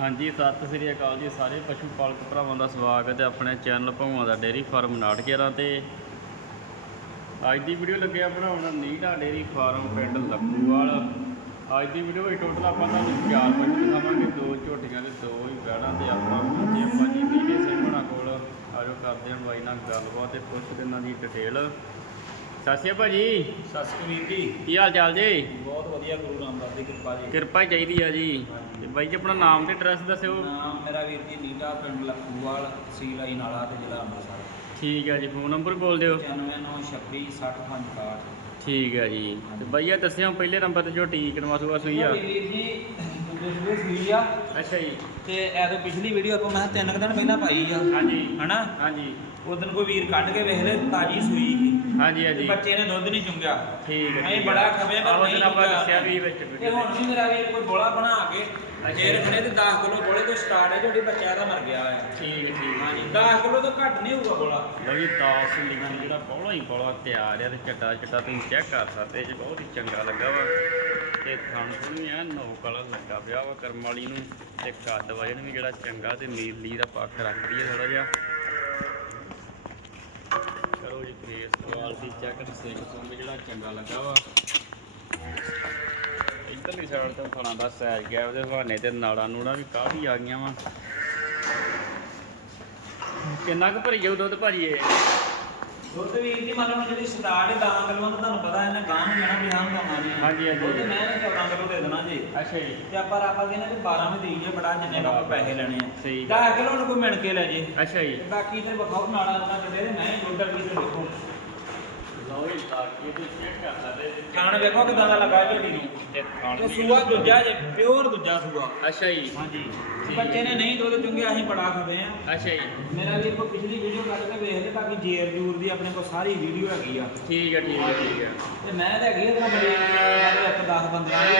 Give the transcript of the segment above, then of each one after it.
ਹਾਂਜੀ, ਸਤਿ ਸ੍ਰੀ ਅਕਾਲ ਜੀ ਸਾਰੇ ਪਸ਼ੂ ਪਾਲਕ ਭਰਾਵਾਂ ਦਾ ਸਵਾਗਤ ਹੈ ਆਪਣੇ ਚੈਨਲ ਭਗਵਾਂ ਦਾ ਡੇਅਰੀ ਫਾਰਮ ਨਾਟਕੇਰਾਂ ਤੇ। ਅੱਜ ਦੀ ਵੀਡੀਓ ਲੱਗਿਆ ਬਣਾਉਣ ਨੀਟਾ ਡੇਅਰੀ ਫਾਰਮ ਪਿੰਡ ਲੱਖੂਵਾਲ। ਅੱਜ ਦੀ ਵੀਡੀਓ ਵਿੱਚ ਟੋਟਲ ਆਪਾਂ ਤੁਹਾਨੂੰ ਚਾਰ ਪਸ਼ੂ ਦਿਖਾਵਾਂਗੇ, ਦੋ ਝੋਟੀਆਂ ਤੇ ਦੋ ਹੀ ਵੈੜਾਂ ਤੇ ਆਪਾਂ ਪਹੁੰਚੇ ਆਪਾਂ ਜੀ ਵੀਡੀਓ ਸਿੰਘ ਹੋਣਾ ਕੋਲ। ਆਜੋ ਕਰਦੇ ਹਾਂ ਬਾਈ ਨਾਲ ਗੱਲਬਾਤ ਤੇ ਪੁੱਛਦੇ ਇਹਨਾਂ ਦੀ ਡਿਟੇਲ ਸਤਿ ਸ਼੍ਰੀ ਅਕਾਲ ਭਾਜੀ। ਸਤਿ ਸ਼੍ਰੀ ਅਕਾਲ ਜੀ। ਕੀ ਹਾਲ ਚਾਲ ਜੀ? ਬਹੁਤ ਵਧੀਆ ਗੁਰੂ ਰਾਮਦਾਸ ਦੀ ਕਿਰਪਾ ਜੀ। ਕਿਰਪਾ ਹੀ ਚਾਹੀਦੀ ਆ ਜੀ। ਤੇ ਬਾਈ ਜੀ ਆਪਣਾ ਨਾਮ ਤੇ ਐਡਰੈਸ ਦੱਸਿਓ। ਨਾਮ ਮੇਰਾ ਵੀਰ ਜੀ ਨੀਟਾ ਪਿੰਡ ਲਖੂਵਾਲ ਤਹਿਸੀਲ ਆਈ ਨਾਲਾ ਤੇ ਜ਼ਿਲ੍ਹਾ ਅੰਮ੍ਰਿਤਸਰ। ਠੀਕ ਹੈ ਜੀ ਫੋਨ ਨੰਬਰ ਬੋਲ ਦਿਓ। 99266055 ਠੀਕ ਹੈ ਜੀ। ਤੇ ਬਈਆ ਦੱਸਿਓ ਪਹਿਲੇ ਨੰਬਰ ਤੇ ਝੋਟੀ ਕਿਨਵਾ ਸੂਆ ਸੂਈ ਆ। ਵੀਰ ਜੀ ਦੂਸਰੇ ਸੂਈ ਆ। ਅੱਛਾ ਜੀ। ਤੇ ਐਦੋਂ ਪਿਛਲੀ ਵੀਡੀਓ ਆਪਾਂ ਮੈਂ ਤਿੰਨ ਦਿਨ ਪਹਿਲਾਂ ਪਾਈ ਆ। ਹਾਂਜੀ। ਹਨਾ? ਹਾਂਜੀ। ਉਦੋਂ ਕੋਈ ਵੀਰ ਕੱਢ ਕੇ ਵੇਖ ਲੈ ਤਾਜੀ ਸੂਈ ਹਾਂਜੀ ਹਾਂਜੀ। ਬੱਚੇ ਨੇ ਦੁੱਧ ਨਹੀਂ ਚੁੰਗਿਆ। ਠੀਕ ਹੈ ਅਸੀਂ ਬੜਾ ਹੈ। ਖਪੇ ਪਰ ਨਹੀਂ ਆਪਾਂ। ਦੱਸਿਆ ਵੀ ਵਿੱਚ ਤੇ ਹੁਣ ਵੀ ਮੇਰਾ ਵੀਰ ਕੋਈ ਬੋਲਾ ਬਣਾ ਕੇ ਜੇਰ ਖੜੇ ਤੇ 10 ਕਿਲੋ ਬੋਲੇ ਤੋਂ ਸਟਾਰਟ ਹੈ ਜਿਹੜੀ ਬੱਚਾ ਦਾ ਮਰ ਗਿਆ ਆ ਠੀਕ ਹੈ, ਠੀਕ। ਹਾਂਜੀ 10 ਕਿਲੋ ਤੋਂ ਘੱਟ ਨਹੀਂ ਹੋਊਗਾ ਬੋਲਾ। ਜੀ 10 ਲਿਖਣ ਜਿਹੜਾ ਬੋਲਾ ਹੀ ਬੋਲਾ ਤਿਆਰ ਆ ਤੇ ਚੱਟਾ ਚੱਟਾ ਤੁਸੀਂ ਚੈੱਕ ਕਰ ਸਕਦੇ ਜੀ ਬਹੁਤ ਹੀ ਚੰਗਾ ਲੱਗਾ ਵਾ। ਤੇ ਖਾਣ ਨੂੰ ਵੀ ਐ ਨੌਕ ਵਾਲਾ ਲੱਗਾ ਪਿਆ ਵਾ ਕਰਮ ਵਾਲੀ ਨੂੰ। ਤੇ ਕੱਦ ਵਜਨ ਵੀ ਜਿਹੜਾ ਚੰਗਾ ਤੇ ਨੀਲੀ ਦਾ ਪੱਖ ਰੱਖਦੀ ਹੈ ਥੋੜਾ ਜਿਹਾ। ਕਰੋ ਜੀ ਫੇਸ ਕੁਆਲਿਟੀ ਚੈੱਕ ਤੇ ਸਿੰਘ ਜਿਹੜਾ ਚੰਗਾ ਲੱਗਾ ਵਾ। ਇੱਧਰਲੀ ਸਾਈਡ ਤੋਂ ਫਲਾਂ ਦਾ ਸਾਈਜ਼ ਗਿਆ, ਉਹਦੇ ਹਵਾਨੇ ਤੇ ਨਾੜਾਂ ਨੂੜਾਂ ਵੀ ਕਾਫੀ ਆ ਗਈਆਂ ਵਾ। ਕਿੰਨਾ ਕੁ ਭਰੀ ਜਾਊ ਦੁੱਧ ਭਾਜੀ ਇਹ? ਦੁੱਧ ਵੀਰ ਜੀ ਮੰਨ ਹੁਣ ਜਿਹੜੀ ਸਟਾਰਟ ਹੈ 10 ਕਿਲੋ ਤਾਂ ਤੁਹਾਨੂੰ ਪਤਾ ਇਹਨੇ ਗਾਂ ਨੂੰ ਜਾਣਾ ਵੀ ਹਾਂ ਗਾਉਣਾ ਨਹੀਂ ਹਾਂਜੀ, ਹਾਂਜੀ। ਦੁੱਧ ਮੈਂ ਨੇ 14 ਕਿਲੋ ਦੇ ਦੇਣਾ ਜੀ। ਅੱਛਾ ਜੀ। ਤੇ ਆਪਾਂ ਆਪਾਂ ਕਹਿੰਦੇ ਵੀ 12 ਵੀ ਦੇਈਏ ਬੜਾ ਜਿੰਨੇ ਕੁ ਆਪਾਂ ਪੈਸੇ ਲੈਣੇ ਆ। ਸਹੀ 10 ਕਿਲੋ ਨੂੰ ਕੋਈ ਮਿਣ ਕੇ ਲੈ ਜੇ। ਅੱਛਾ ਜੀ। ਤੇ ਬਾਕੀ ਤੇ ਵਿਖਾਓ ਨਾਲਾ ਨਾ ਕਿਤੇ ਤੇ ਮੈਂ ਦੁੱਧ ਅਰਗੀ ਤੇ ਦੇਖੋ। ਖਾਣ ਵੇਖੋ ਕਿਦਾਂ ਦਾ ਲੱਗਾ ਝੋਟੀ ਨੂੰ। ਤੇ ਤੇ ਸੂਆ ਦੂਜਾ ਜੇ ਪਿਓਰ ਦੂਜਾ ਸੂਆ। ਅੱਛਾ ਜੀ। ਹਾਂਜੀ। ਬੱਚੇ ਨੇ ਨਹੀਂ ਦੁੱਧ ਚੁੰਗਿਆ ਅਸੀਂ ਬੜਾ ਖਦੇ ਆ ਅੱਛਾ ਜੀ। ਮੇਰਾ ਵੀਰ ਕੋ ਪਿਛਲੀ ਵੀਡੀਓ ਕੱਢ ਕੇ ਵੇਖ ਲੈ ਬਾਕੀ ਜੇਰ ਜੂਰ ਦੀ ਆਪਣੇ ਕੋਲ ਸਾਰੀ ਵੀਡੀਓ ਹੈਗੀ ਆ। ਠੀਕ ਹੈ ਠੀਕ ਹੈ ਠੀਕ ਹੈ ਤੇ ਮੈਂ ਤਾਂ ਹੈਗੀ ਇਤਨਾ ਬੜੀ ਇੱਕ 10 15 ਦੀ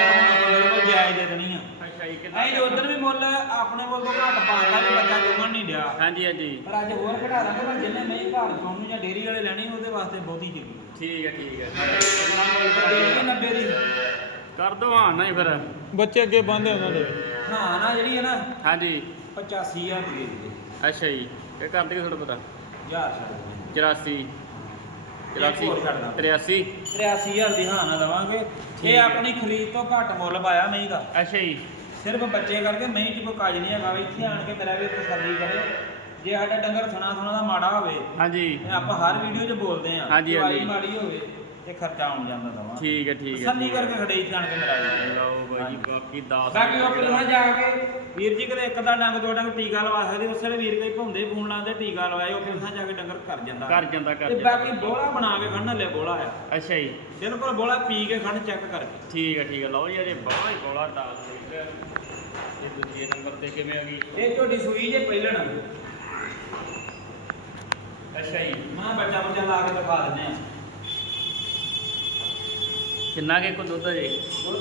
ਮੇਰੇ ਕੋਲ ਜਾਇਜ਼ ਦੇ ਦੇਣੀ ਆ। ਅੱਛਾ ਜੀ ਕਿੰਨਾ ਅਸੀਂ ਉਧਰ ਵੀ ਮੁੱਲ ਆਪਣੇ ਕੋਲ ਤੋਂ ਘੱਟ ਪਾਉਂਦਾ ਵੀ ਬੱਚਾ ਚੁੰਗਣ ਡਿਆ ਹਾਂਜੀ ਹਾਂਜੀ। ਪਰ ਅੱਜ ਹੋਰ ਘਟਾ ਦਾਂਗੇ ਪਰ ਜਿੰਨੇ ਨਹੀਂ ਘਰ ਚੋਣ ਨੂੰ ਜਾਂ ਡੇਰੀ ਵਾਲੇ ਲੈਣੀ ਉਹਦੇ ਵਾਸਤੇ ਬਹੁਤੀ ਚੰਗੀ ਠੀਕ ਹੈ ਠੀਕ ਹੈ ਪਰ ਡੇਰੀ 90 ਦੀ। ਕਰ ਦੋ ਹਾਂ ਨਹੀਂ ਫਿਰ। ਬੱਚੇ ਅੱਗੇ ਬੰਦੇ ਉਹਨਾਂ ਦੇ। ਹਾਂ ਨਾ ਜਿਹੜੀ ਹੈ ਨਾ ਹਾਂਜੀ। 85000 ਦੀ ਦੇ। ਅੱਛਾ ਜੀ ਇਹ ਕਰ ਦੇਗੇ ਥੋੜਾ ਪਤਾ। ਹਜ਼ਾਰ ਛੱਡ ਦਿੰਦੇ 84 ਇੱਕ ਹੋਰ ਛੱਡ ਦਾਂ। 83 83000 ਦੀ ਹਾਂ ਨਾ ਦਵਾਂਗੇ। ਠੀਕ ਇਹ। ਆਪਣੀ ਖਰੀਦ ਤੋਂ ਘੱਟ ਮੁੱਲ ਪਾਇਆ ਨਹੀਂ ਦਾ। ਅੱਛਾ ਜੀ। ਸਿਰਫ ਬੱਚੇ ਕਰਕੇ ਮਹੀਂ ਚ ਕੋਈ ਕਾਜ ਨਹੀਂ ਹੈਗਾ ਵੀ ਇੱਥੇ ਆਣ ਕੇ ਮੇਰਾ ਵੀ ਤਸੱਲੀ ਕਰੇ। ਜੇ ਸਾਡਾ ਡੰਗਰ ਥਣਾ ਥਣਾ ਦਾ ਮਾੜਾ ਹੋਵੇ ਹਾਂਜੀ। ਤੇ ਆਪਾਂ ਹਰ ਵੀਡੀਓ 'ਚ ਬੋਲਦੇ ਆਂ ਹਾਂਜੀ, ਹਾਂਜੀ। ਮਾੜੀ ਹੋਵੇ। ਤੇ ਖਰਚਾ ਆਉਣ ਜਾਂਦਾ ਦਵਾ ਠੀਕ ਹੈ ਠੀਕ ਹੈ ਤਸੱਲੀ ਕਰਕੇ ਖੜੇ ਆਣ ਕੇ ਮੇਰਾ ਵੀ ਲਓ ਬਾਈ ਜੀ ਬਾਕੀ 10 ਬਾਕੀ ਉਹ ਪਹਿਲਾਂ ਜਾ ਕੇ ਵੀਰ ਜੀ ਕਦੇ ਇੱਕ ਦਾ ਡੰਗ ਦੋ ਡੰਗ ਟੀਕਾ ਲਵਾ ਸਕਦੇ ਉਸ ਵੇਲੇ ਵੀਰ ਕਈ ਭੌਂਦੇ ਫੋਨ ਲਾਉਂਦੇ ਟੀਕਾ ਲਵਾਏ ਉਹ ਪਹਿਲਾਂ ਜਾ ਕੇ ਡੰਗਰ ਕਰ ਜਾਂਦਾ। ਕਰ ਜਾਂਦਾ ਕਰ ਤੇ ਬਾਕੀ ਬੋਲਾ ਬਣਾ ਕੇ ਖੜਨ ਲੈ ਬੋਲਾ ਆ ਅੱਛਾ ਜੀ। ਬਿਲਕੁਲ ਬੋਲਾ ਪੀ ਕੇ ਖੜਨ ਚੈੱਕ ਕਰਕੇ। ਠੀਕ ਹੈ ਠੀਕ ਹੈ। ਲਓ ਜੀ ਅਜੇ ਬੜਾ ਹੀ ਬੋਲਾ ਡਾਲ ਦੇ ਇਹ ਦੂਜੇ ਨੰਬਰ ਤੇ ਕਿਵੇਂ ਆ ਗਈ? ਇਹ ਝੋਟੀ ਸੂਈ ਜੇ ਪਹਿਲਣ ਅੱਛਾ ਜੀ। ਮੈਂ ਬੱਚਾ ਬੱਚਾ ਲਾ ਕੇ ਦਿਖਾ ਦਿੰਦੇ ਆ। ਕਿੰਨਾ ਕੇ ਕੋ ਦੁੱਧ ਹੈ ਜੀ?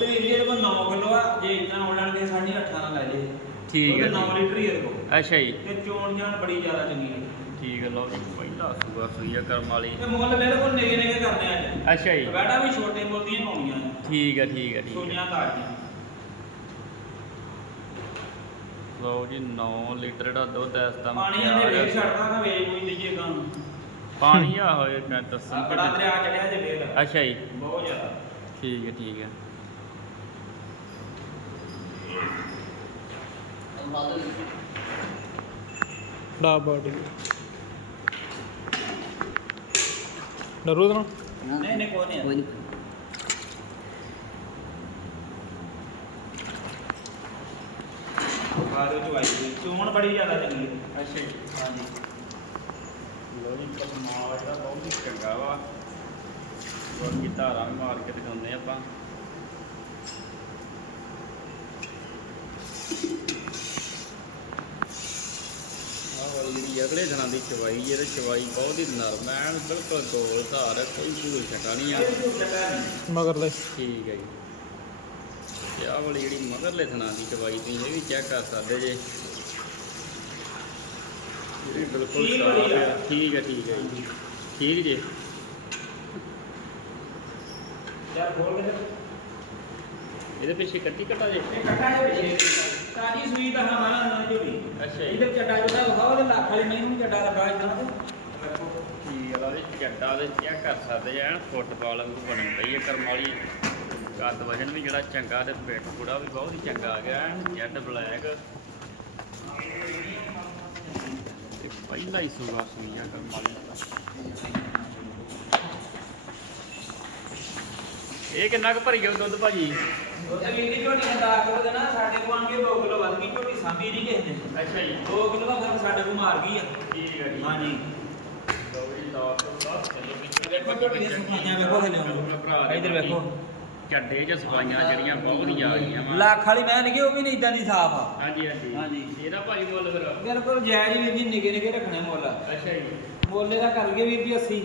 ਵੀਰ ਜੀ ਇਹਦੇ ਕੋਲ 9 ਕਿਲੋ ਆ ਜੇ ਇਦਾਂ ਉਡਣਗੇ ਸਾਢੇ 8 ਨਾਲ ਲੈ ਜੇ ਠੀਕ ਹੈ, ਉਹਦੇ 9 ਠੀਕ। ਲੀਟਰ ਹੀ ਇਹਦੇ ਕੋਲ। ਅੱਛਾ ਜੀ। ਤੇ ਚੋਣ ਜਾਨ ਬੜੀ ਜ਼ਿਆਦਾ ਚੰਗੀ ਹੈ ਠੀਕ ਹੈ ਲਓ ਜੀ ਪਹਿਲਾ ਸੂਆ ਸੂਈ ਆ ਕਰਮ ਵਾਲੀ। ਤੇ ਮੁੱਲ ਮੇਰੇ ਕੋਲ ਨਿਗੇ ਨਿਗੇ ਕਰਦੇ ਆ ਅੱਛਾ ਜੀ। ਬੈਠਾ ਵੀ ਛੋਟੇ ਮੁੱਲ ਦੀਆਂ ਪਾਉਣੀਆਂ ਨੇ ਠੀਕ ਹੈ ਠੀਕ ਹੈ ਠੀਕ ਹੈ ਸੋਨੀਆਂ ਤਾੜੀਆਂ ਲਓ ਜੀ 9 ਲੀਟਰ ਦਾ ਦੁੱਧ ਇਸ ਦਾ ਪਾਣੀ ਇਹਨੇ ਵੇਖ ਛੱਡਦਾ ਨਾ ਵੇਚ ਕੋਈ ਲਈਏ ਗਾਂ ਪਾਣੀ ਆ ਹੋਏ ਮੈਂ ਦੱਸਾਂ ਬੜਾ ਦਰਿਆ ਚੜਿਆ ਜੇ ਵੇਖ ਅੱਛਾ ਜੀ। ਬਹੁਤ ਜ਼ਿਆਦਾ। ਠੀਕ ਹੈ ਠੀਕ ਹੈ। ਡਾ ਬਾਡੀ ਡਰੂ ਨਾ ਨਹੀਂ ਨਹੀਂ ਕੋਈ ਨਹੀਂ। ਬਾਹਰੋਂ ਜੋ ਆਈ ਹੋਈ। ਚੋਣ ਬੜੀ ਜ਼ਿਆਦਾ ਚੰਗੀ ਹੈ ਅੱਛਾ ਹਾਂਜੀ। ਜੀ ਕਸਮਾਲ ਜਿਹੜਾ ਬਹੁਤ ਹੀ ਚੰਗਾ ਵਾ। ਬਾਕੀ ਧਾਰਾਂ ਵੀ ਮਾਰ ਕੇ ਦਿਖਾਉਂਦੇ ਆਪਾਂ। ਆਹ ਵਾਲੀ ਜਿਹੜੀ ਅਗਲੇ ਦਿਨਾਂ ਦੀ ਚਵਾਈ ਇਹਦੇ ਚਵਾਈ ਬਹੁਤ ਹੀ ਨਰਮ ਐਨ ਬਿਲਕੁਲ ਗੋਲ ਧਾਰ ਕੋਈ ਭੂਲ ਛਟਾ ਨਹੀਂ ਆ ਇਹ ਵੀ ਕੋਈ ਚੱਕਰ ਨਹੀਂ ਮਗਰ ਲੈ ਠੀਕ ਹੈ ਜੀ। ਤੇ ਆਹ ਵਾਲੀ ਜਿਹੜੀ ਮਗਰਲੇ ਥਣਾ ਦੀ ਚਵਾਈ ਤੁਸੀਂ ਇਹ ਵੀ ਚੈੱਕ ਕਰ ਸਕਦੇ ਜੇ। ਇਹ ਵੀ ਬਿਲਕੁਲ ਸਾਫ਼। ਹੈ ਠੀਕ ਹੈ ਠੀਕ ਹੈ ਜੀ। ਠੀਕ ਜੇ। ਯਾਰ ਖੋਲ ਕੇ ਇਹਦੇ ਪਿੱਛੇ ਕੱਟੀ ਕਟਾ ਜੇ ਇਹ ਕੱਟਾ ਦੇ ਪਿੱਛੇ। ਤਾਜੀ ਸੂਈ ਦਾ ਹਾਂ ਇਧਰ ਚੱਡਾ ਜੁੜਾ ਵਿਖਾਓ ਤੇ ਲੱਖ ਵਾਲੀ ਮੈਨੂੰ ਵੀ ਚੱਡਾ ਲੱਗਾ ਇਦਾਂ ਤੇ ਠੀਕ ਆ ਜੀ ਚੱਡਾ ਦੇ ਚੈੱਕ ਕਰ ਸਕਦੇ ਆ ਫੁੱਟਬਾਲ ਵਾਂਗੂ ਬਣੀ ਪਈ ਹੈ ਕਰਮ ਵਾਲੀ ਕੱਦ ਵਜਨ ਵੀ ਜਿਹੜਾ ਚੰਗਾ ਤੇ ਪਿੱਠ ਪੂੜਾ ਵੀ ਬਹੁਤ ਹੀ ਚੰਗਾ ਆ ਗਿਆ ਜੈਡ ਬਲੈਕ। ਤੇ ਪਹਿਲਾ ਹੀ ਸੂਗਾ ਸੂਈ ਆ ਕਰਮ ਵਾਲੀ। ਦਾ ਇਹ ਕਿੰਨਾ ਕੁ ਭਰੀ ਜਾਊ ਦੁੱਧ ਭਾਜੀ? ਉਹਦੇ ਵੀਰ ਦੀ ਝੋਟੀ ਨੇ 10 ਕਿਲੋ ਦੇਣਾ ਸਾਡੇ ਕੋਲ ਆਣਗੇ 2 ਕਿਲੋ ਵੱਧ ਗਈ ਝੋਟੀ ਸਾਂਭੀ ਨਹੀਂ ਕਿਸੇ ਨੇ। ਅੱਛਾ ਜੀ। 2 ਕਿਲੋ ਦਾ ਫ਼ਰਕ ਸਾਡੇ ਕੋਲ ਮਾਰ ਗਈ ਆ। ਠੀਕ ਹੈ ਜੀ। ਹਾਂਜੀ। ਲਓ ਜੀ ਲਾ ਤੋਂ 10 ਕਿਲੋ ਵਿੱਚ ਵੇਖੋ ਝੋਟੀ ਦੀਆਂ ਸਫਾਈਆਂ ਵੇਖੋ ਥੱਲੇ ਇਧਰ ਵੇਖੋ। ਚੱਡੇ ਚ ਸਫਾਈਆਂ ਜਿਹੜੀਆਂ ਬਹੁਤ ਹੀ ਆ ਗਈਆਂ ਵਾ। ਲੱਖ ਵਾਲੀ ਮੈਂ ਨਹੀਂ ਉਹ ਵੀ ਨਹੀਂ ਇਦਾਂ ਦੀ ਸਾਫ਼ ਆ। ਹਾਂਜੀ ਹਾਂਜੀ। ਹਾਂਜੀ। ਇਹਦਾ ਭਾਜੀ ਮੁੱਲ ਫਿਰ? ਬਿਲਕੁਲ ਜਾਇਜ਼ ਹੀ ਵੀਰ ਜੀ ਨਿੱਕੇ ਨਿੱਕੇ ਰੱਖਣੇ ਮੁੱਲ। ਅੱਛਾ ਜੀ। ਮੁੱਲ ਦਾ ਕਰ ਗਏ ਵੀਰ ਜੀ 80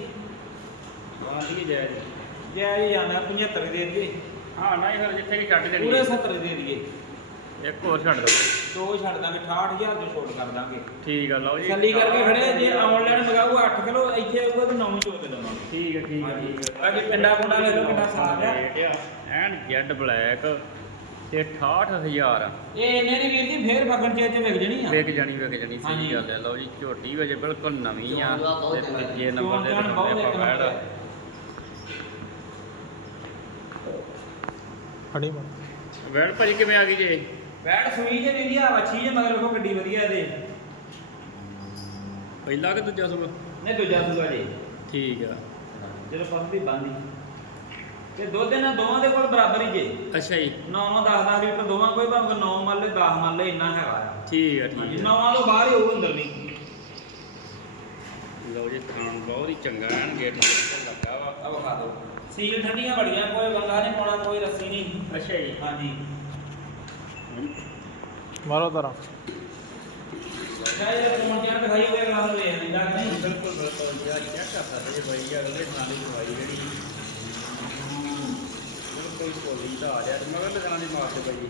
ਆਂਦੀ ਕੀ ਜਾਇਜ਼। ਜਾਇਜ਼ ਹੀ ਆਣਾ 75 ਦੇ ਦਈਏ। ਹਾਂ ਨਹੀਂ ਫਿਰ ਜਿੱਥੇ ਕਿ ਛੱਡ ਦੇਣੀ ਪੂਰੇ 70 ਦੇ ਦਈਏ। ਇੱਕ ਹੋਰ ਛੱਡ ਦੋ। ਦੋ ਛੱਡ ਦਾਂਗੇ 68000 ਤੋਂ ਛੋਟ ਕਰ ਦਾਂਗੇ। ਠੀਕ ਆ ਲਓ ਜੀ। ਛੱਲੀ ਕਰਕੇ ਖੜੇ ਆ, ਜੇ ਆਨਲਾਈਨ ਮੰਗਾਊ 8 ਕਿਲੋ ਇੱਥੇ ਆਊਗਾ ਤਾਂ 9 ਚੋ ਦੇ ਦਵਾਂਗੇ। ਠੀਕ ਹੈ ਠੀਕ ਹੈ ਠੀਕ ਹੈ ਅੱਗੇ ਪਿੰਡਾ ਪੁੰਡਾ ਵੇਖ ਲਓ ਕਿੰਨਾ ਸਾਫ਼ ਆ? ਆ। ਐਨ ਜੈਡ ਬਲੈਕ ਤੇ 68000 ਇਹ ਇਹਨੇ ਦੀ ਵੀਰ ਜੀ ਫੇਰ ਫਗਣ ਚੇਚ ਵਿਕ ਜਣੀ ਆ। ਵਿਕ ਜਾਣੀ ਵਿਕ ਜਾਣੀ ਸਹੀ। ਗੱਲ ਹੈ। ਲਓ ਜੀ ਝੋਟੀ ਵਜੇ ਬਿਲਕੁਲ ਨਵੀਂ ਆ ਤੇ ਤੀਜੇ ਨੰਬਰ ਦੇ ਦਿਖਾਉਂਦੇ ਆਪਾਂ ਇੱਕ ਫੜੀ ਮਾ ਬੈੜ ਭਾਜੀ ਕਿਵੇਂ ਆ ਗਈ ਜੇ? ਬੈਠ ਸੂਈ ਜੇ ਵੀਰ ਜੀ ਆ ਵੱਛੀ ਜੇ ਮਗਰ ਵੇਖੋ ਗੱਡੀ ਵਧੀਆ ਇਹਦੇ। ਪਹਿਲਾ ਕਿ ਦੂਜਾ ਸੂਆ? ਨੇ ਦੂਜਾ ਸੂਆ ਜੀ। ਠੀਕ ਆ। ਜਦੋਂ ਫਸਦੀ ਬੰਦੀ ਤੇ ਦੁੱਧ ਇਹਨਾਂ ਦੋਵਾਂ ਦੇ ਕੋਲ ਬਰਾਬਰ ਹੀ ਜੇ। ਅੱਛਾ ਜੀ। 9 9 10 10 ਲੀਟਰ ਦੋਵਾਂ ਕੋਈ ਭਾਵੇਂ 9 ਮੰਨ ਲੈ 10 ਮੰਨ ਲੈ ਇੰਨਾ ਹੈਗਾ ਆ। ਠੀਕ ਆ ਠੀਕ ਆ। ਨੌਵਾਂ ਤੋਂ ਬਾਹਰ ਹੀ ਹੋਊ ਅੰਦਰ ਨਹੀਂ। ਲਓ ਜੀ ਖਾਣ ਬਹੁਤ ਹੀ ਚੰਗਾ ਐਨ ਗੇਟ ਤੇ ਲੱਗਾ ਵਾ। ਆ ਵਿਖਾ ਦਿਓ। ਸੀਲ ਠੰਡੀਆਂ ਬੜੀਆਂ ਕੋਈ ਬੰਦਾ ਨਹੀਂ ਪਾਉਣਾ ਕੋਈ ਰੱਸੀ ਨਹੀਂ। ਅੱਛਾ ਜੀ। ਹਾਂਜੀ। ਮਾਰੋ ਤਰਾ ਚਾਹੇ ਫੋਨ ਜਾਂ ਦਿਖਾਈ ਹੋਵੇ ਅਗਲਾ ਨੂੰ ਵੇਖ ਲੈਂਦਾ ਕਿ ਨਹੀਂ ਬਿਲਕੁਲ ਬਿਲਕੁਲ। ਜੀ ਆ ਚੈੱਕ ਕਰ ਸਕਦੇ ਜੀ ਬਾਈ ਅਗਲੇ ਨਾਲੀ ਦਵਾਈ ਜਿਹੜੀ ਬਿਲਕੁਲ ਕੋਲੀ ਦਾ ਆ ਰਿਹਾ। ਤੇ ਮਗਰ ਲਗਾਉਣ ਦੀ ਮਾਰ ਤੇ ਬਾਈ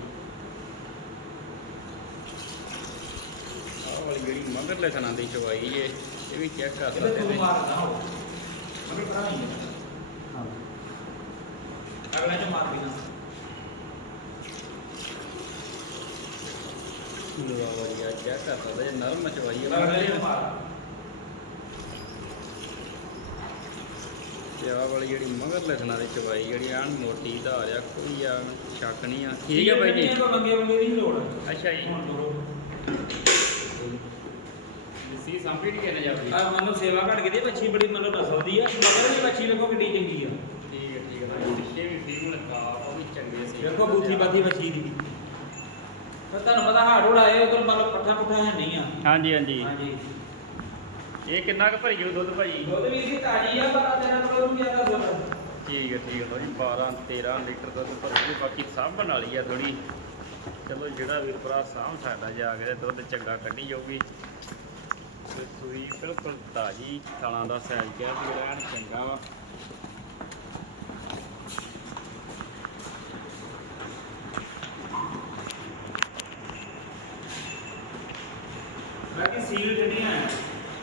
ਆਹ ਵਾਲੀ ਜਿਹੜੀ ਮਗਰ ਲਗਾਉਣ ਦੀ ਚਵਾਈ ਏ ਇਹ ਵੀ ਚੈੱਕ ਕਰ ਸਕਦੇ ਤੋਂ ਜੀ ਮਾਰਦਾ ਹੋ ਅਗਰ ਪਤਾ ਨਹੀਂ ਅਗਲਾ ਚ ਮਾਰ ਦੇਣਾ ਲਵਾ ਵਾਲੀ ਆ ਚੈੱਕ ਕਰ ਸਕਦੇ ਜੀ ਨਰਮ ਚਵਾਈ ਅਗਲੇ ਚ ਮਾਰ। ਤੇ ਆਹ ਵਾਲੀ ਜਿਹੜੀ ਮਗਰ ਲਗਣਾ ਦੀ ਚਵਾਈ ਜਿਹੜੀ ਐਨ ਮੋਟੀ ਦਾ ਆ ਕੋਈ ਆ ਸ਼ੱਕ ਨਹੀਂ ਆ। ਠੀਕ ਹੈ ਬਾਈ ਜੀ? ਕੋ ਮੰਗੇ ਮੰਗੇ ਦੀ ਲੋੜ। ਅੱਛਾ ਜੀ। ਹੁਣ ਤੋਰੋ ਸੀ ਸੰਪੀਟ ਕੇ ਨਾ ਜਾਵੇ ਆ ਮੰਨ ਲਓ ਸੇਵਾ ਘਟ ਗਈ ਦੀ ਬੱਚੀ ਬੜੀ ਮੰਨ ਲਓ ਨਸਲ ਦੀ ਆ। ਮਗਰ ਵੀ ਬੱਚੀ ਵੇਖੋ ਕਿੱਡੀ ਚੰਗੀ ਆ। ਪਿੱਛੇ ਵੀ ਫੀਮੇਲ ਕਾਫ ਉਹ ਵੀ ਚੰਗੇ ਸੀ। ਵੇਖੋ ਬੂਥੀ ਬਾਦੀ ਬੱਚੀ ਦੀ ਤਾਂ ਤੁਹਾਨੂੰ ਪਤਾ ਹਾੜ ਉੜਾਏ ਉਧਰ ਮੰਨ ਲਓ ਪੱਠਾ ਪੁੱਠਾ ਹੈ ਨਹੀਂ ਆ। ਹਾਂਜੀ ਹਾਂਜੀ। ਹਾਂਜੀ। ਇਹ ਕਿੰਨਾ ਕੁ ਭਰੀ ਜਾਊ ਦੁੱਧ ਭਾਜੀ? ਦੁੱਧ ਵੀ ਦੀ ਤਾਜੀ ਆ ਪਰ ਤੇਰਾ ਕੋਲ ਨੂੰ ਜ਼ਿਆਦਾ ਦੁੱਧ। ਠੀਕ ਹੈ ਠੀਕ ਹੈ ਲਓ ਜੀ 12 13 ਲੀਟਰ ਦੁੱਧ ਭਰੀ ਬਾਕੀ ਸਾਂਭਣ ਵਾਲੀ ਆ ਥੋੜੀ ਚਲੋ ਜਿਹੜਾ ਵੀਰ ਭਰਾ ਸਾਂਭ ਸਾਡਾ ਜਾ ਕੇ ਦੁੱਧ ਚੰਗਾ ਕੱਢੀ ਜਾਊਗੀ। ਤੇ ਸੂਈ ਬਿਲਕੁਲ ਤਾਜੀ ਥਾਲਾਂ ਦਾ ਸਾਈਜ਼ ਕਿਹਾ ਵੀ ਐਨ ਚੰਗਾ ਵਾ ਬਾਕੀ ਸੀਲ ਜਿਹੜੀਆਂ ਹੈ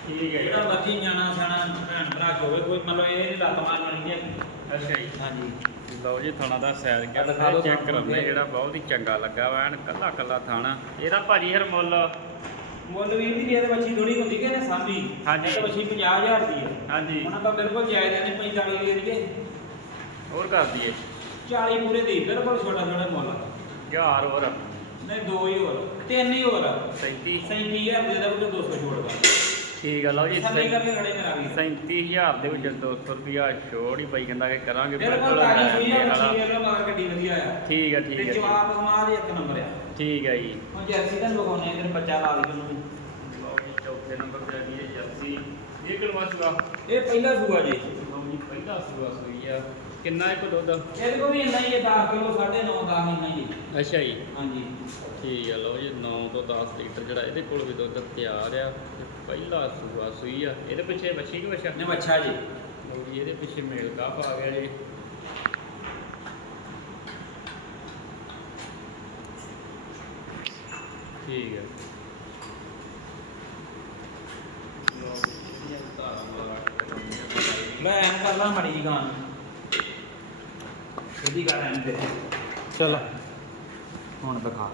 ਠੀਕ ਹੈ ਜਿਹੜਾ ਮਰਜ਼ੀ ਜਾਣਾ ਸਾਣਾ ਭੈਣ ਭਰਾ ਚ ਹੋਵੇ ਕੋਈ ਮਤਲਬ ਇਹ ਨਹੀਂ ਲੱਤ ਮਾਰ ਲੈਣੀ ਹੈ ਅੱਛਾ ਜੀ ਹਾਂਜੀ। ਲਓ ਜੀ ਥਾਣਾ ਦਾ ਸੈਰ ਦਿਖਾ ਦਿਓ ਚੈੱਕ ਥਾਣਾ ਕਰਨੇ। ਜਿਹੜਾ ਬਹੁਤ ਹੀ ਚੰਗਾ ਲੱਗਾ ਵਾ ਐਨ ਕੱਲਾ ਕੱਲਾ ਥਾਣਾ। ਇਹਦਾ ਭਾਜੀ ਹਰ ਮੁੱਲ? ਮੁੱਲ ਵੀਰ ਦੀ ਇਹਦੇ ਬੱਚੀ ਥੋੜੀ ਹੁੰਦੀ ਕਿ ਇਹਨੇ ਸਾਂਭੀ? ਹਾਂਜੀ। ਇਹ ਬੱਚੀ 50000 ਦੀ ਹੈ। ਹਾਂਜੀ। ਉਹਨਾਂ ਤਾਂ ਬਿਲਕੁਲ ਜਾਇਜ਼ ਨਹੀਂ 45 ਦੇ ਦਈਏ। ਹੋਰ ਕਰ ਦਈਏ। 40 ਪੂਰੇ ਦੀ ਬਿਲਕੁਲ ਛੋਟਾ ਛੋਟਾ ਮੁੱਲ। ਹਜ਼ਾਰ ਹੋਰ। ਨਹੀਂ ਦੋ ਹੀ ਹੋਰ ਤਿੰਨ ਹੀ ਹੋਰ। 37 37000 ਦੇ ਦੇ 200 ਛੋੜ ਦਾ ਠੀਕ ਆ ਲਓ ਜੀ ਥੱਲੇ ਕਰਕੇ ਖੜੇ ਵੀਰ 37000 ਦੇ ਵਿੱਚ 200 ਰੁਪਿਆ ਛੋੜ ਹੀ ਪਈ ਕਹਿੰਦਾ ਕਿ ਕਰਾਂਗੇ ਬਿਲਕੁਲ ਤਾਜੀ ਸੂਈ ਆ। ਬੱਚੀ ਵੇਖ ਲਓ ਮਗਰ ਗੱਡੀ ਵਧੀਆ ਆ। ਠੀਕ ਆ ਤੇ ਠੀਕ ਆ ਜਵਾਬ ਸਮਾਜ ਇੱਕ ਨੰਬਰ ਆ। ਠੀਕ ਆ ਜੀ। ਹੁਣ ਜਰਸੀ ਦਾ ਲਗਾਉਣੇ ਆ ਬੱਚਾ ਲਾ ਲਈ ਉਹਨੂੰ। ਲਓ ਜੀ ਚੌਥੇ ਨੰਬਰ ਤੇ ਆ ਗਈ ਹੈ ਜਰਸੀ ਇਹ ਕਿਲਵਾ ਸੂਆ? ਇਹ ਪਹਿਲਾ ਸੂਆ ਜੀ। ਲਓ ਜੀ ਪਹਿਲਾ ਸੂਆ ਸੂਈ ਆ। ਕਿੰਨਾ ਇੱਕ ਦੁੱਧ? ਇਹਦੇ ਕੋਲ ਵੀ ਇੰਨਾ ਹੀ ਹੈ 10 ਕਿਲੋ 9.5 10 ਇੰਨਾ ਹੀ ਹੈ ਅੱਛਾ ਜੀ। ਹਾਂਜੀ। ਠੀਕ ਆ ਲਓ ਜੀ 9 ਤੋਂ 10 ਲੀਟਰ ਜਿਹੜਾ ਇਹਦੇ ਕੋਲ ਵੀ ਦੁੱਧ ਤਿਆਰ ਆ ਤੇ ਪਹਿਲਾ ਸੂਆ ਸੂਈ ਆ। ਇਹਦੇ ਪਿੱਛੇ ਬੱਚੀ ਕਿ ਬੱਚਾ ਨੇ ਬੱਚਾ ਜੀ। ਲਓ ਜੀ ਇਹਦੇ ਪਿੱਛੇ ਮੇਲ ਕਾਫ ਆ। ਗਿਆ ਜੀ ਠੀਕ ਹੈ ਮੈਂ ਕਰ ਲਾਂ ਮੜੀ ਗਾਂ ਸਿੱਧੀ ਕਰ ਤੇ ਚਲ। ਹੁਣ ਦਿਖਾ। ਆ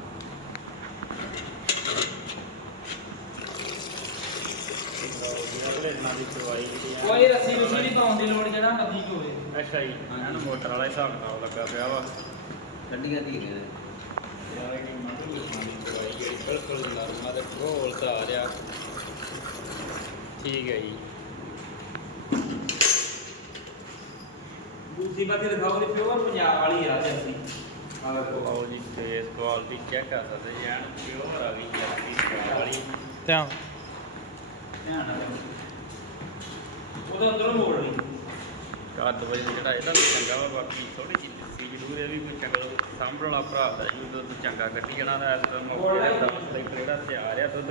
ਕੋਈ ਰੱਸੀ ਰੁਸੀ ਨਹੀਂ ਪਾਉਣ ਦੀ ਲੋੜ ਜਿਹੜਾ ਚ ਹੋਵੇ। ਅੱਛਾ ਜੀ। ਇਹਨਾਂ ਨੂੰ ਮੋਟਰ ਵਾਲਾ ਹਿਸਾਬ ਨਾਲ ਲੱਗਾ ਪਿਆ ਵਾ। ਗੱਡੀਆਂ ਦੀ ਹੈਗੇ ਨੇ। ਯਾਰ ਇਹ ਮੰਡੂ ਦੀ ਚਵਾਈ ਜਿਹੜੀ ਬਿਲਕੁਲ ਨਰਮਾ ਤੇ ਢੋਲ ਤਾਂ ਆ ਰਿਹਾ ਠੀਕ ਹੈ ਜੀ। ਦੂਸਰੀ ਬਾਤ ਦਿਖਾਓ ਜੀ ਪਿਓਰ ਪੰਜਾਬ ਵਾਲੀ ਆ ਦੇਖੋ ਆਓ ਜੀ। ਫੇਸ ਕੁਆਲਿਟੀ ਚੈੱਕ ਕਰ ਸਕਦੇ ਜੀ ਐਨ ਪਿਓਰ ਆ ਗਈ ਜਰਸੀ ਪੰਜਾਬ ਵਾਲੀ ਧਿਆਨ। ਧਿਆਨ ਨਾਲ ਉਹਦਾ ਅੰਦਰੋਂ ਮੋੜ ਲਈ ਕੱਦ ਵਜੇ ਜਿਹੜਾ ਇਹਦਾ ਵੀ ਚੰਗਾ ਵਾ ਬਾਕੀ ਥੋੜੀ ਜਿਹੀ ਦਿੱਤੀ ਜ਼ਰੂਰ ਇਹ ਵੀ ਕੋਈ ਚੰਗਾ ਸਾਂਭਣ ਵਾਲਾ ਭਰਾ ਦਾ ਜੀ ਦੁੱਧ ਚੰਗਾ ਕੱਢੀ ਜਾਣਾ ਦਾ ਇਸ ਟਾਈਮ ਮੌਕੇ ਦਾ 10 ਲੀਟਰ ਜਿਹੜਾ ਤਿਆਰ ਆ ਦੁੱਧ।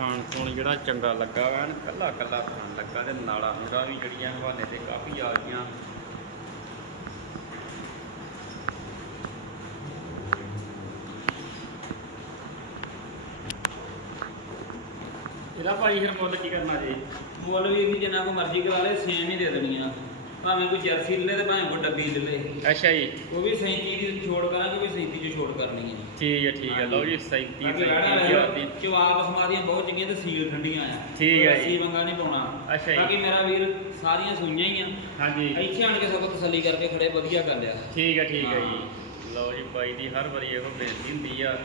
ਖਾਣ ਖੂਣ ਜਿਹੜਾ ਚੰਗਾ ਲੱਗਾ ਵਾ, ਐਨ ਕੱਲਾ ਕੱਲਾ ਖਾਣ ਲੱਗਾ ਤੇ ਨਾੜਾ ਨੂੜਾ ਵੀ ਜਿਹੜੀਆਂ ਹਵਾਲੇ ਤੇ ਕਾਫੀ ਆ ਗਈਆਂ। ਇਹਦਾ ਭਾਈ ਫਿਰ ਮੁੱਲ ਕੀ ਕਰਨਾ ਜੀ? ਮੁੱਲ ਵੀ ਇਹਦੀ ਜਿੰਨਾ ਕੋ ਮਰਜ਼ੀ ਕਰਾ ਲੈ, ਸੇਮ ਹੀ ਦੇ ਦੇਣੀ ਆ। ਭਾਵੇਂ ਕੋਈ ਜਰਸੀ ਲੈ ਤੇ ਭਾਵੇਂ ਕੋਈ ਡੱਬੀ ਲੈ ਅੱਛਾ ਜੀ। ਉਹ ਵੀ 37 ਦੀ ਛੋੜ ਕਰਾਂਗੇ ਕੋਈ 37 ਚ ਛੋੜ ਕਰਨੀ ਹੈ। ਠੀਕ ਹੈ ਠੀਕ ਹੈ ਲਓ ਜੀ 37 ਬਾਕੀ 37 ਹਜ਼ਾਰ ਦੀ ਚਵਾਲ ਬਸਮਾ ਦੀਆਂ ਬਹੁਤ ਚੰਗੀਆਂ ਤੇ ਸੀਲ ਠੰਡੀਆਂ ਆ। ਠੀਕ ਹੈ ਜੀ। ਵੰਗਾ ਨਹੀਂ ਪਾਉਣਾ। ਅੱਛਾ ਜੀ। ਬਾਕੀ ਮੇਰਾ ਵੀਰ ਸਾਰੀਆਂ ਸੂਈਆਂ ਹੀ ਆ। ਹਾਂਜੀ। ਇੱਥੇ ਆਣ ਕੇ ਸਭ ਤਸੱਲੀ ਕਰਕੇ ਖੜੇ ਵਧੀਆ ਕਰ ਲਿਆ ਠੀਕ ਹੈ ਠੀਕ ਹੈ। ਜੀ। ਲਓ ਜੀ ਬਾਈ ਦੀ ਹਰ ਵਾਰੀ ਇਹੋ ਬੇਨਤੀ ਹੁੰਦੀ ਆ।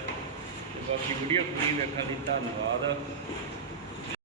ਬਾਕੀ ਵੀਡੀਓ ਪੂਰੀ ਵੇਖਣ ਲਈ ਧੰਨਵਾਦ।